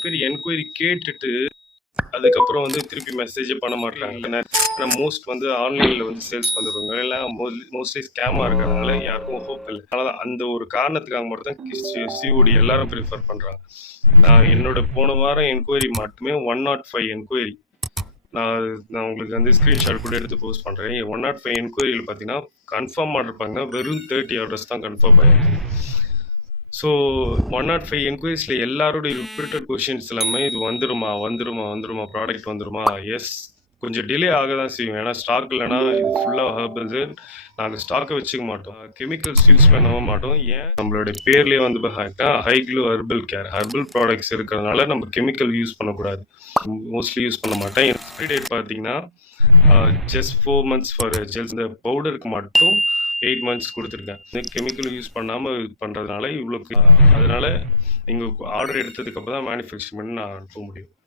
நெறைய பேர் என்கொயரி கேட்டுட்டு அதுக்கப்புறம் வந்து திருப்பி மெசேஜே பண்ண மாட்றாங்க. ஏன்னா மோஸ்ட் வந்து ஆன்லைன்ல வந்து சேல்ஸ் பண்றவங்க எல்லாம் மோஸ்ட்லி ஸ்கேமா இருக்கிறதுனால யாருக்கும் ஹோப் இல்ல. அதனால அந்த ஒரு காரணத்துக்காக மட்டும் தான் சிஓடி எல்லாரும் ப்ரிஃபர் பண்றாங்க. நான் என்னோட போன வாரம் என்கொயரி மட்டுமே 105 என்கொயரி. நான் உங்களுக்கு வந்து ஸ்க்ரீன்ஷாட் கூட எடுத்து போஸ்ட் பண்றேன். 105 என்கொயரியில பார்த்தீங்கன்னா, கன்ஃபார்ம் ஆர்டர் பண்ணா வெறும் 30 ஆர்டர்ஸ் தான் கன்ஃபார்ம் ஆயிருக்கு. ஸோ 105 என்கொயரிஸ்ல எல்லாருடைய ரிப்பீட்டட் கொஸ்டின்ஸ் எல்லாமே இது வந்துருமா வந்துருமா வந்துருமா ப்ராடக்ட் வந்துருமா? எஸ். கொஞ்சம் டிலே ஆக தான் செய்யும். ஏன்னா ஸ்டாக் இல்லைன்னா இது ஃபுல்லாக ஹெர்பல்ஸு. நாங்கள் ஸ்டாக்கை வச்சுக்க மாட்டோம். கெமிக்கல்ஸ் யூஸ் பண்ணவும் மாட்டோம். ஏன் நம்மளுடைய பேர்லேயே வந்து Hi Glow Herbal Care herbal products இருக்கிறதுனால நம்ம கெமிக்கல் யூஸ் பண்ணக்கூடாது. மோஸ்ட்லி யூஸ் பண்ண மாட்டேன். எக்ஸ்பைரி டேட் பார்த்தீங்கன்னா ஜஸ்ட் 4 months ஃபார் ஜெல்ஸ். இந்த பவுடருக்கு மட்டும் 8 months கொடுத்துருக்கேன். கெமிக்கல் யூஸ் பண்ணாமல் இது பண்ணுறதுனால இவ்வளோக்கு. அதனால நீங்கள் ஆர்டர் எடுத்ததுக்கு அப்புறம் தான் மேனுஃபேக்சர் பண்ணி நான் அனுப்ப முடியும்.